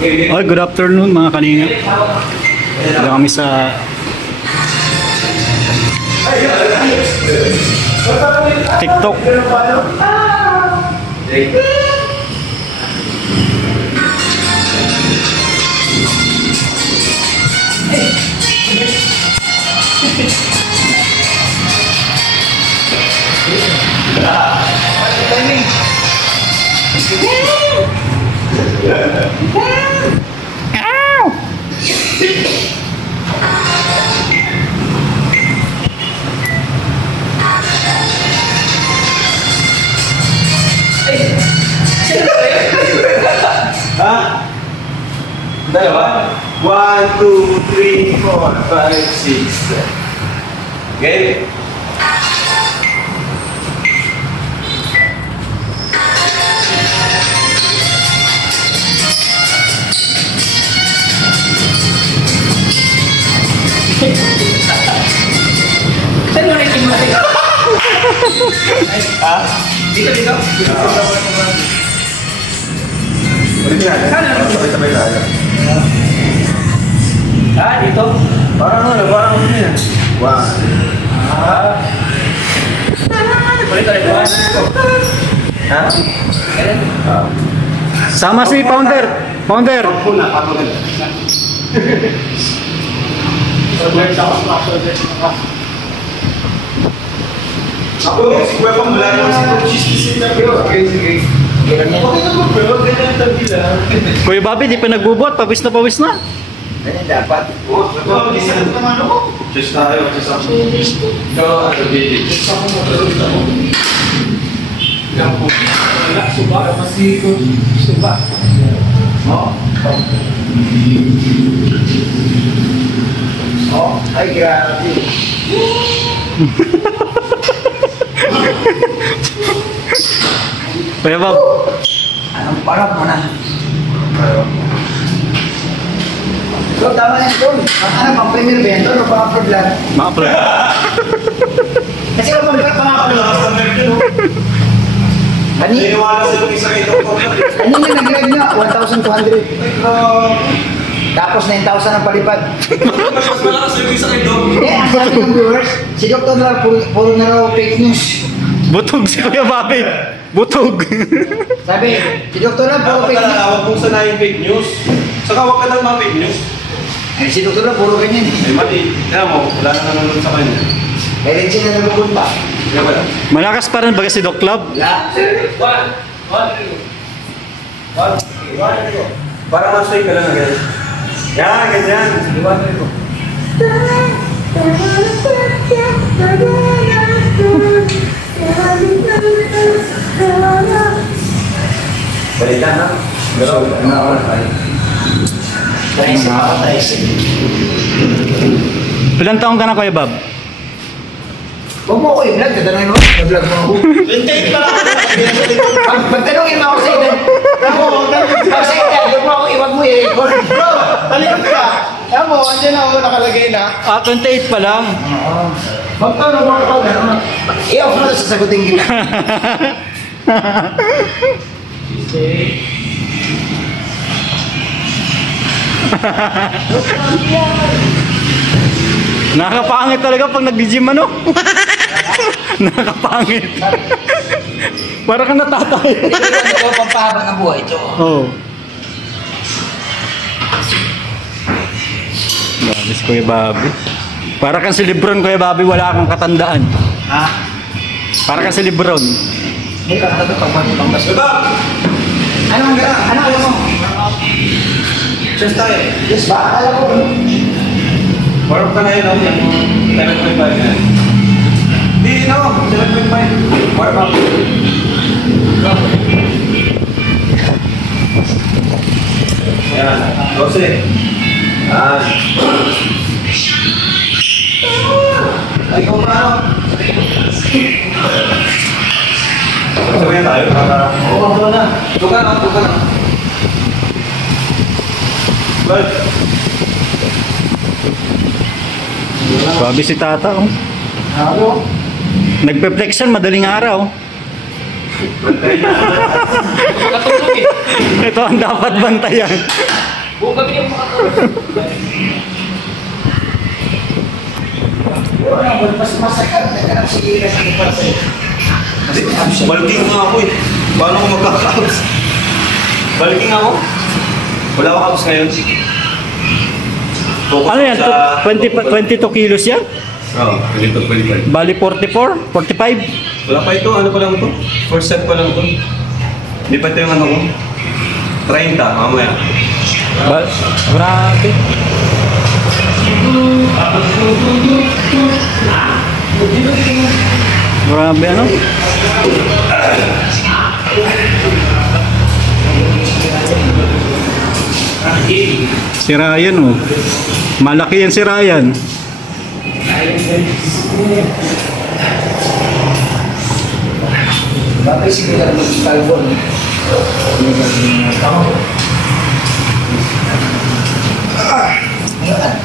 Oh, good afternoon mga kalinga. Dito kami sa TikTok. Dalawa? 1, 2, 3, 4, 5, 6. Okay? Saan mo nagsimula? Ha? Dito. Ulit na. Sabay-sabay tayo. Dito? Parang ano yan. 1. Ulit. Ha? Sama si Founder. Founder. Ako, si Kuya Pang, wala naman si Coach. Sige. Okay naman bro, ganyan ang tagila. Kuya Bobby, di pa nagbubot. Pawis na pawis na. Ganyan dapat. Oo, di sa naman ako. Just tayo, just ako. Ikaw, ano, baby? Just ako mo, pero dito mo. Ilang po. Wala, suba. Masiko. Suba. Oo. Oh, ay grabe. Kuya Bob. Anong parang mo na? So, tama yan doon. Ano, pang-premier ba yan doon o pang-upload lang? Ma-upload. Kasi kung pang-upload. Naniniwala sa yung isa ito. Kanina nag-live nyo, 1,200. Tapos 9,000 ang palipad. Mas malakas yung isa ito. Ang sabi ng viewers, si Dr. Lar, puro na raw fake news. Butog si Kuya Bobby. Butog. Sabi, si Dr. Lar, puro Dapat fake news. huwag mong sanayin fake news. Saka huwag ka lang ma-fake news. Eh, si Dr. Lar, puro ganyan. Eh, mali. Kaya mo, wala na nanonood sa kanya. Kaya rin sila nagupunta. Kaya ba? Malakas pa rin baga si Doc Club. Wala. Para ma-straight ka lang na ganyan. Yan, ganyan. Balikan ha? Pero, oras tayo. Ilang taong ka na Kuya Bob? Huwag mo ako i-vlog, tatanungin mo. I-vlog mo ako. Bintay pa lang ako. Pagtanungin mo ako sa edad. Pag sa edad, huwag mo i-record. Bro, talikot ka. Alam mo, andyan ako nakalagay na. 28 pa lang. Magtanong mo ako na. I-off mo na sasagutin kita. Nakakapangit talaga pag nag-gym ano? Nakakapangit. Para kang natatay. Ito ang pampahaba ng buhay ito. Oo. Grabe si Kuya Bobby. Para kang si Lebron Kuya Bobby, wala kang katandaan. Ha? Para kang si Lebron. Hindi ka natin pang-pang-pang-pang. Diba? Ano alam mo? Just tayo. Yes ba? Alam ko. Warm ka ngayon, no? 7.5 yan. Di, no? 7.5. Warm up. Go. Yan. 12. Yan. Ay, kung paano? Sabayan tayo. Oo, na. Tuka na. Bye. Grabe si Tata oh. Ano? Nagpe-flexion madaling araw. Katulog eh. Ito ang dapat bantayan. Buong gabi yung makatulog. Mas masakit na ka ng sige na sa ipar sa'yo. Baliking nga ako eh. Paano ko magkakaos? Baliking ako? Wala ka kaos ngayon? Focus Ano yan? sa- 22 kilos yan? Oo, ganito pwede. Bali 44? 45? Wala pa ito, ano pa lang ito? First set pa lang ito. Hindi pa ito yung ano ko. 30, mamaya. Grabe. Grabe ano? Si Ryan oh. Malaki yan si Ryan. Bakit sige na mag-talbon?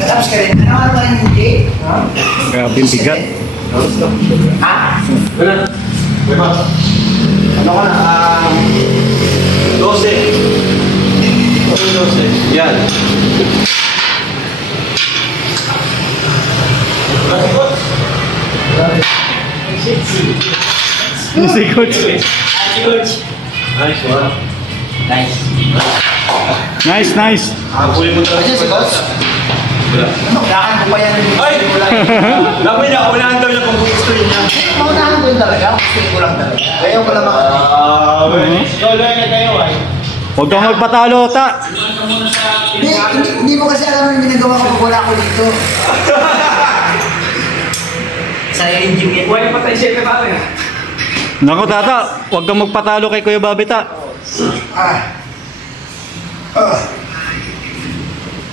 Natapos ka rin. Ano ba yung hindi? Grabe yung bigat. Ha? Ano ka na? 12. 12. Yan. Si Coach. Nice one. Nice, nice. Huli mo talaga. Kasi si Coach. Wala. Ano, unahan ko pa yan. Ay! Labi niya, unahan daw niya kung gusto niya. Maunahan ko yun talaga. Gusto ko lang talaga. Kaya ko lang mga... Huwag kang magpatalo, ta. Hindi mo kasi alam yung ginagawa ko pag wala ko dito. Silent gym yan. Buhay patay siya kay Bobby. Naku, tata. Huwag kang magpatalo kay Kuya Bobby, ta.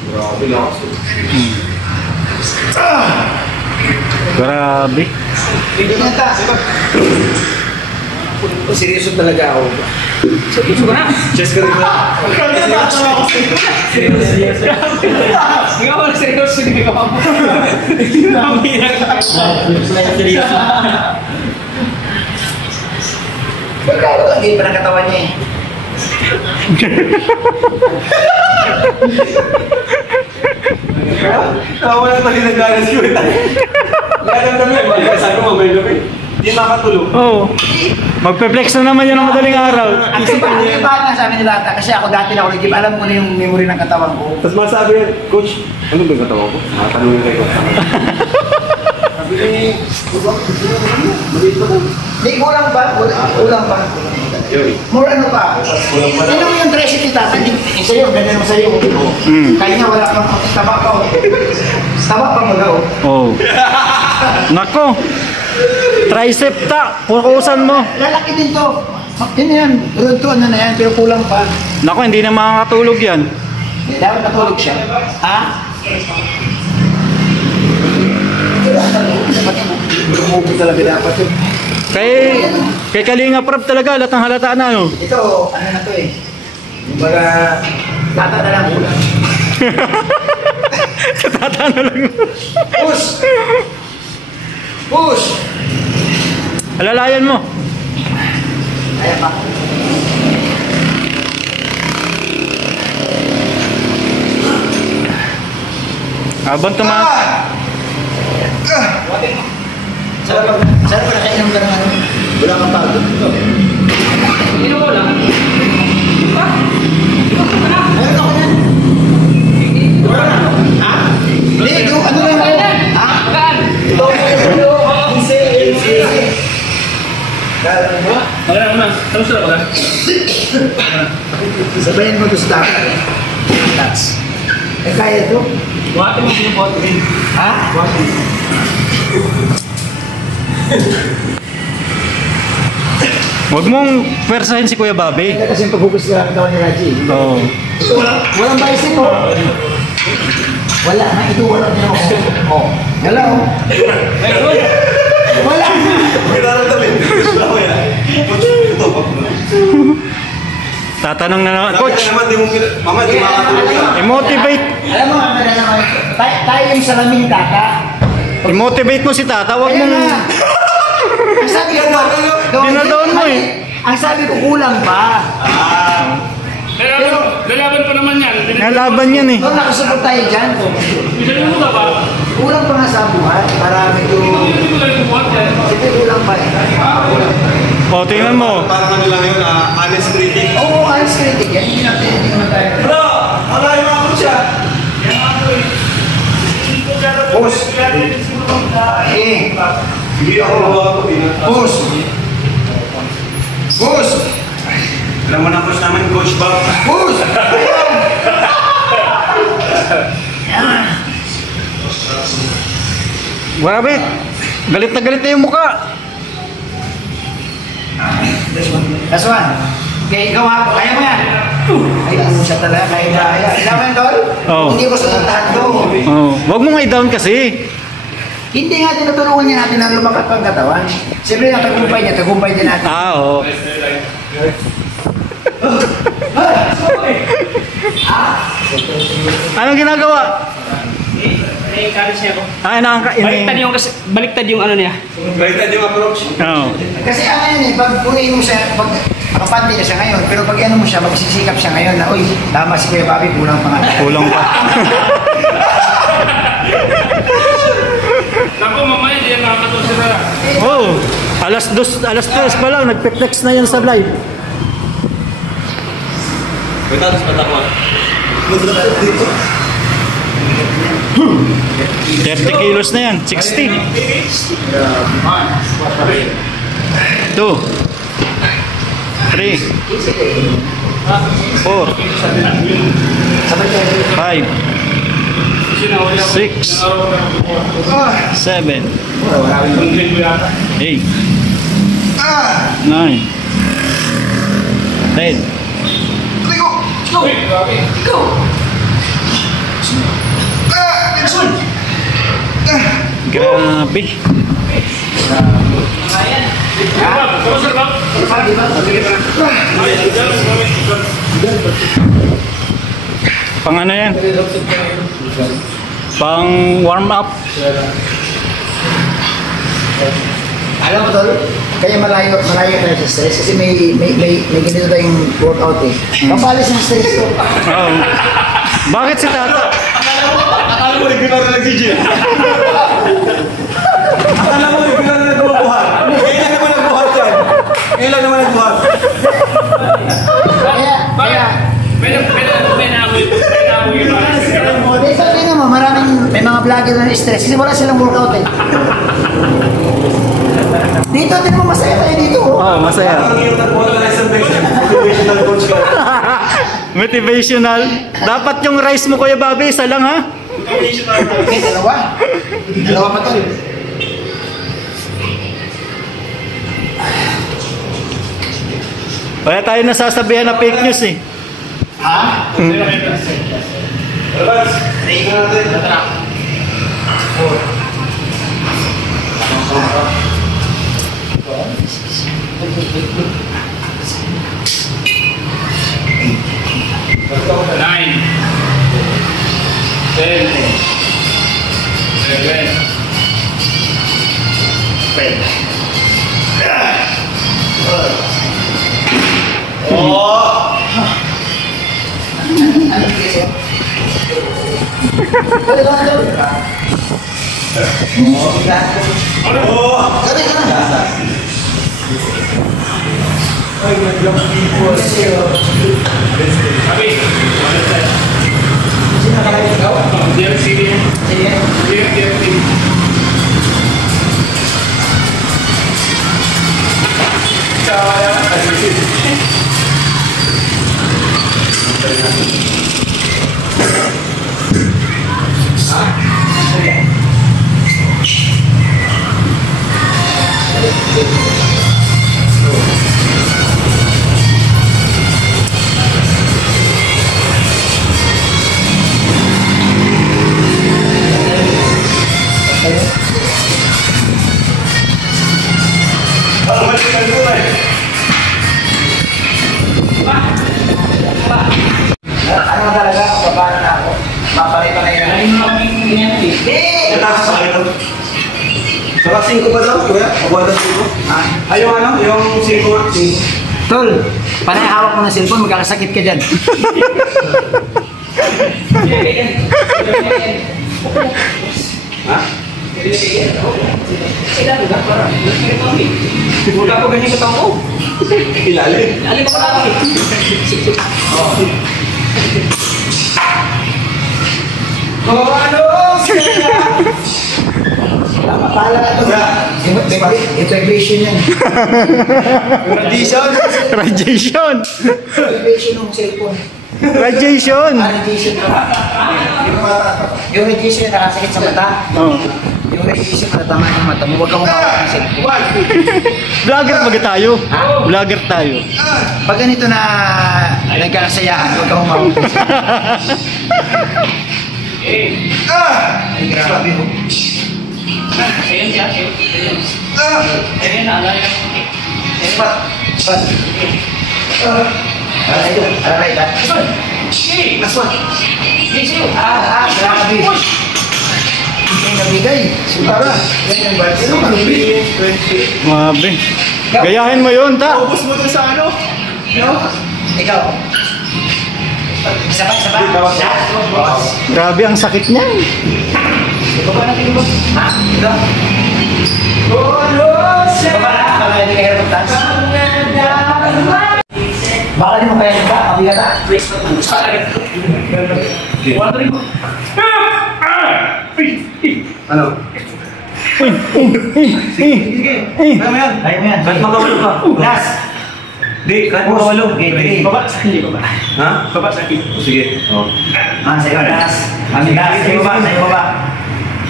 Grabe lang ako. Grabe. Hindi na ta. Seryoso talaga ako. Gusto ko na. Chess ka rin na. Seryoso. Hindi ako seryoso. Hindi ko ako. Pagkalo lang pa ng katawan niya eh. Wala tayo nag-ganas ko. Lahat ng dami. Sabi mo, may gabi. Hindi makatulog. Oo. Magpe-flex na naman yan ng madaling araw. Ang iba na sa amin nila kasi ako dati na ako nag-gym. Alam ko na yung memory ng katawan ko. Tapos masabi niya, Coach, ano ba yung katawa ko? Nakatanong kayo. Sabi niya, Hindi, kulang pa. Kulang pa. More ano pa. Tignan mo yung dress ni Tata. Yung sa'yo, ganda naman sa'yo. Kaya nga wala kang taba pa. Taba pa mo daw. Oo. Nako. Tricep, ta. Kukusan mo. Lalaki din to. Yun yan. Road to ano na yan. Pero kulang pa. Nako, hindi na makakatulog yan. Dapat natulog siya. Ha? Lumubo talaga dapat yun. Kay Kalinga Prab talaga, latang halata na, no? Ito, ano na to eh. Yung baga, tata na lang kulang. Tatano lang. Push! Push! Alalayan mo. Ayan pa. Habang Sarap pa nakainom ka ng ano. Wala kang pagod. Hindi mo lang. Ayun ako yan. Ha? Hindi, yung ano lang ako. Ha? Magaan. Magaan mo na. Tapos na ba? Sabayan mo to sa dapat. That's. Eh kaya to? Buhati mo pinupoto rin. Ha? Huwag mong persahin si Kuya Bobby. Kaya kasi yung paghugas ka ng katawan ni Raji. Oo. Ito walang bicep mo. Wala na, ito wala din ako. Oh. Wala oh. Wala na. May nararamdamin. Wala ko yan. Coach, ito. Tatanong na naman. Coach! Coach, Naman, di mo mama, di makakatulog yan. i-motivate. Alam mo, ano na naman. Tayo yung salaming Tata. I-motivate mo si Tata. Huwag Ayun mong... na. Ang sabi ko, Dinadaon mo eh. Ang sabi ko, kulang pa. Lalaban pa naman yan. Nalaban yan eh. Kung nakasupport tayo dyan, Bisanin mo ba? kulang pa nga sa buhay. Para medyo... Hindi ko lang buhat yan. Siyempre, kulang pa eh. O, tingnan mo. Parang ano lang yun, honest critic. Oo, ayos critic yan. Hindi naman tayo. Bro, alay mo ako siya. Boss. Eh. Hindi ako ako. Boss. Boss. Alam mo na coach namin, Coach Bob. Boss. Grabe. Galit na yung mukha. Last one. Okay, ikaw ha. Kaya mo yan. Ay, siya talaga. Kaya. Kaya mo yan, Tol? Oo. Hindi ko susuntahan to. Oh, wag mo nga i-down kasi. Hindi nga tinutulungan niya natin na lumakat pang katawan. Siyempre, ang tagumpay din natin. Oo. Anong ginagawa? May karis niya ako. Baliktad yung ano niya. Baliktad yung approach. Oo. Kasi ano yan eh, pag punin mo siya, pag nakapante na siya ngayon, pero pag ano mo siya, magsisikap siya ngayon na, uy, tama si Kuya Bobby, kulang pa nga. Kulang pa. Naku, mamaya hindi yan nakakatulog na. Oh, alas 3 pa lang, nagpe-flex na yan sa live. Wait, tapos patakwa. 30 kilos na yan, 60. 2 3 4 5 6 7 8 9 10 Grabe. Pang ano yan? Pang warm up. Alam mo, Tol, kaya malayo tayo sa stress kasi may ganito tayong workout eh. Kapalis ng stress ko. Oh. Bakit si Tata? Akala mo, regular na nag-gym. Akala mo, regular na nagbubuhat. Ngayon lang naman nagbuhat yan. Ngayon lang naman nagbuhat. Kaya, May naamoy yung sabi naman, may mga vlogger na stress kasi wala silang workout eh. Dito, din mo masaya tayo dito. Oh, masaya. Parang yung nagbuhat na isang motivational coach ka. Motivational. Dapat yung rice mo, Kuya Bobby, isa lang ha? Okay, dalawa. Dalawa pa, Tol. Kaya tayo nasasabihan na fake news eh. Ha? Labas. Tingnan natin. Nine. 10. 11. 12. Oh! Ano talaga, babara na ako. Papalay-palay na. Nataas sa akin. Saka 5 pa daw, kuya? Pabuhat ng 5? Ay, yung ano? Yung 5 nga? 5. Tol, panay hawak mo ng cellphone, magkakasakit ka dyan. Ha? Wala ko ganyan katang ko. Ilalim. Alim ko lang eh. Oh, ano? Tama pala ito. Integration yan. Radiation. Radiation! Integration ng cellphone. Radiation! Radiation pa. Yung radiation yung nakasakit sa mata. Oh. Yung radiation natama ng mata mo, huwag kang humawak ng cellphone. Vlogger baga tayo. Vlogger tayo. Pag ganito na nagkakasayaan, huwag kang humawak ng cellphone. Ay, grabe mo. Ayun siya. Ayun na, alay lang. Pat. Aray ito. Aray ito. Last one. Grabe. Hindi nabigay. Sumara. Yan yung baril. Ano malubi? Mabe. Gayahin mo yun, ta. Ubus mo to sa ano? No? Ikaw. Sabay. Grabe ang sakit niya. Baba natin mo. Ha? Ikaw? Baba na. Baka hindi ka hirap magtaas. Baka di mo kaya nagka. Kabigat ha? Ano? Kaya mo yan. Ayaw mo yan. Kahit magkawalo ka. Last. Di, kahit magkawalo. Okay, 3. Baba sa akin, baba. Ha? Baba sa akin. O, sige. O. Sa'yo last. Kami last. Sa'yo baba.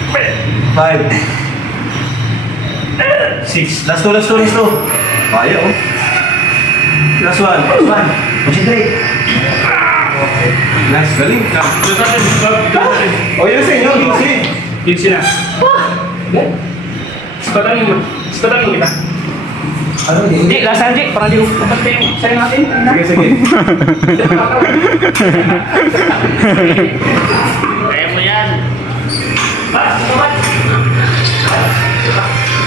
5. 6. Last two. Kaya oh. Last one. Concentrate. Nice, galing. O, yun sa inyo, Ginsi. Ginsi na. Spatangin mo kita. Ano hindi? Hindi, last Jake, para di ko kapatid yung sa'yo natin. Sige. Kaya mo yan.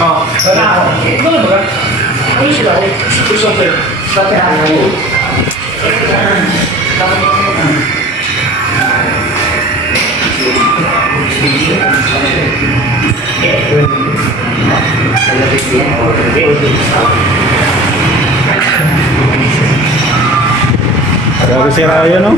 Oh, wala ako. Ano ba? Ano sila? Christopher. Stop it ako. Grabe si Raya, no?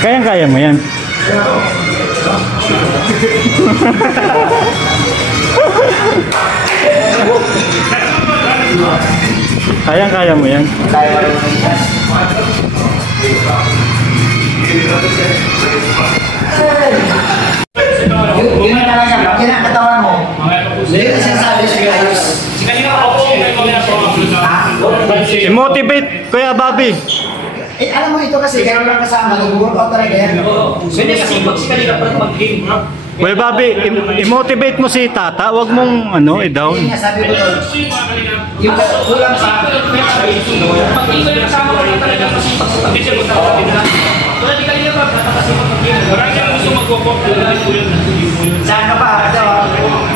Kayang-kaya mo yan. Kayang-kaya mo yan. Yun na talaga. Kinakatawan mo. Yun ang sinasabi sa ayos. I-motivate, Kuya Bobby. Eh, alam mo ito kasi, kaya lang kasama, nag-workout talaga yan. Hindi kasi pag si Kalina parang mag-game, bro. Kuya Bobby, i-motivate mo si Tata. Huwag mong, i-down. Yun nga, sabi ko doon, yung kulang sa... Pag ikaw yung kasama ko lang talaga kasi pag siya magkakapit na. Wala di Kalina ba, nakakasipag mag-game. Marami ang gusto mag-walk-walk, hindi po yun. Saan ka pa?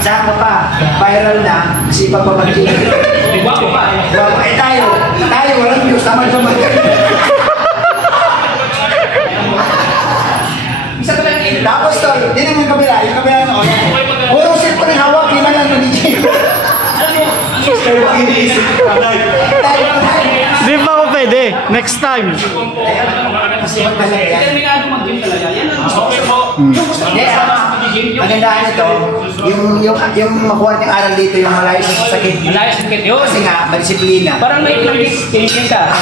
Saan ka pa? Viral na, kasi pagpapagin. Wapo pa. Eh tayo, walang views, tama naman. Isa ka lang yun. Tapos tol, di naman yung kabila na o yan. Puro cellphone ang hawak, kailangan ng DJ. Di ba ako pwede? Next time. Determinado mag-game talaga. Yan ang gusto ko. Hindi, ang gandahan ito, yung makuha natin aral dito, yung malayo sa sakit. Malaya sa sakit yun. Kasi nga, madisiplina. Parang may tinigil ka.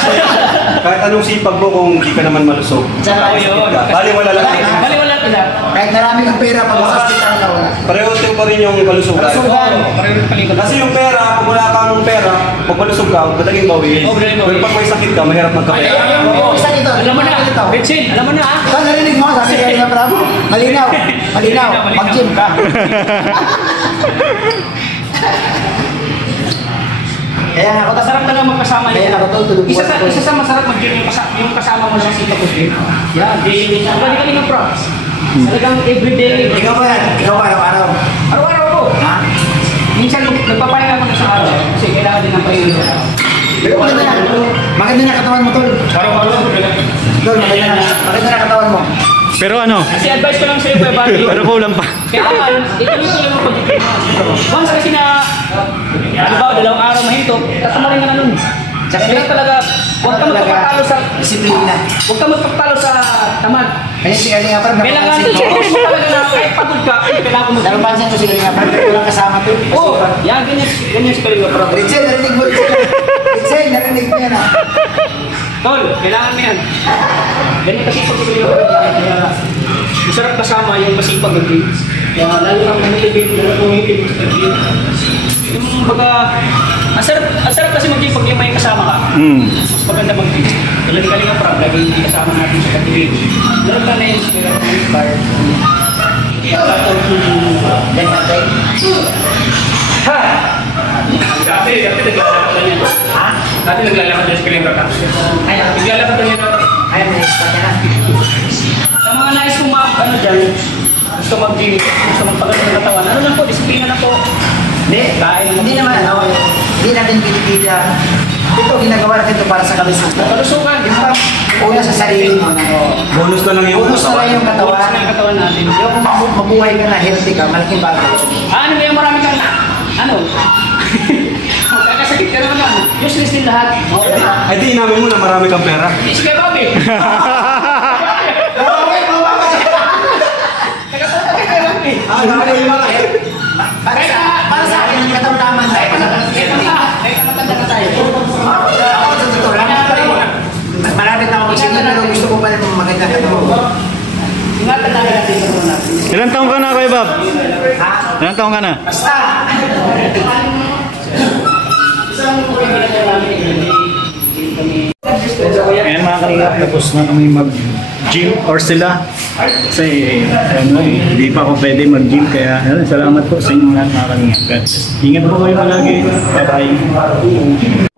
Kahit anong sipag mo kung hindi ka naman malusog. Tsaka, Yun. Bali wala lang. Bali wala nila. Kahit marami kang pera, pag sa hospital na wala. Pareho din pa rin yung kalusugan. Kalusugan. Pareho rin palikod. Kasi yung pera, pag wala kang pera, pag malusog ka, madaling bawiin. Oh, madaling bawiin. Pero pag may sakit ka, mahirap magkapera. Oo, isa dito. Alam mo na. Dito. Betsin, alam mo na ah. Saan narinig mo? Sabi kayo na bravo. Malinaw. Malinaw. Mag-gym ka. Kaya nga ako, Masarap talaga magkasama Kaya yun. nakatulog Isa bukas ko. sa masarap mag-gym yung kasama mo lang si Kapustin. Yan, daily. Ang gani kanina pro. Talagang everyday. ikaw ba yan? Ikaw ba araw-araw? Araw-araw ko. Ha? Minsan nagpapahinga ko na sa araw. Kasi kailangan din ng pahinga. Pero maganda na. Maganda na katawan mo, Tol. Araw-araw. Tol, maganda na katawan mo. Pero ano, Kasi advice ko lang sa'yo, Kuya Bobby. pero kulang pa. Kailangan, ituloy-tuloy mo pag-gym mo. Once kasi na, ano ba, 2 araw mahinto, tatamarin ka na nun. Kailangan talaga, huwag ka magpapatalo sa, Disiplina. huwag ka magpapatalo sa tamad. Kaya si Kali nga parang Kailangan, napapansin ko. gusto mo talaga na kahit pagod ka, kailangan mo mag-gym. Napapansin ko si Kali nga parang walang kasama to. Oo, yan, ganyan si Kalinga Pro. Richel, narinig mo Richel. Richel, narinig mo yan ah. Tol, kailangan mo yan. Ganyan kasi pag si Kalinga Pro. Kaya, masarap kasama yung masipag mag-gym. Kaya, lalo kang manilibig, lalo kang manilibig sa gym. Yung baga, ang sarap kasi mag-gym pag yung may kasama ka. Mas maganda mag-gym. Talagang Kalinga Pro, lagi kasama natin sa pag-gym. Lalo ka na yung Kalinga Pro. Ganyan tayo. Ha! Dati naglalakad na niya. Ha? Dati naglalakad niya sa Kalinga Pro. Ayaw. Naglalakad na niya dati. Ayaw, na-expert ka na. Sa mga nais kong ano dyan, gusto mag-gym, gusto magpaganda ng katawan, ano lang po, disiplina na po. Hindi naman, hindi natin pinipila. Ito, ginagawa natin ito para sa kalusugan. Kalusugan, Yung parang una sa sarili mo. Bonus na lang yung Bonus na lang yung Katawan katawan. na yung katawan natin. Yung mabuhay ka na, healthy ka, malaking bagay. Ano ba yung marami kang, ano? Magkakasakit ka naman lang. Useless din lahat. Ay, di inamin mo na marami kang pera. Hindi si Kuya Bobby. Nagkakasakit ka Kuya Bobby. Ano yung mga Para sa akin, yung katamtaman sa Kahit matanda na tayo. Ako sa totoo lang, malapit na ako mag-sige, pero gusto ko pa rin maganda ka Ingatan na natin sa mga natin. Ilan taong ka na, Kuya Bob? Ha? Ilan taong ka na? Basta! Isang po yung ginagawa namin kami. Ayan mga kalingap, tapos na kami mag-gym or sila. Kasi ano, hindi pa ako pwede mag-gym kaya salamat po sa inyo lahat mga kalingap. Ingat po kayo palagi. Bye-bye.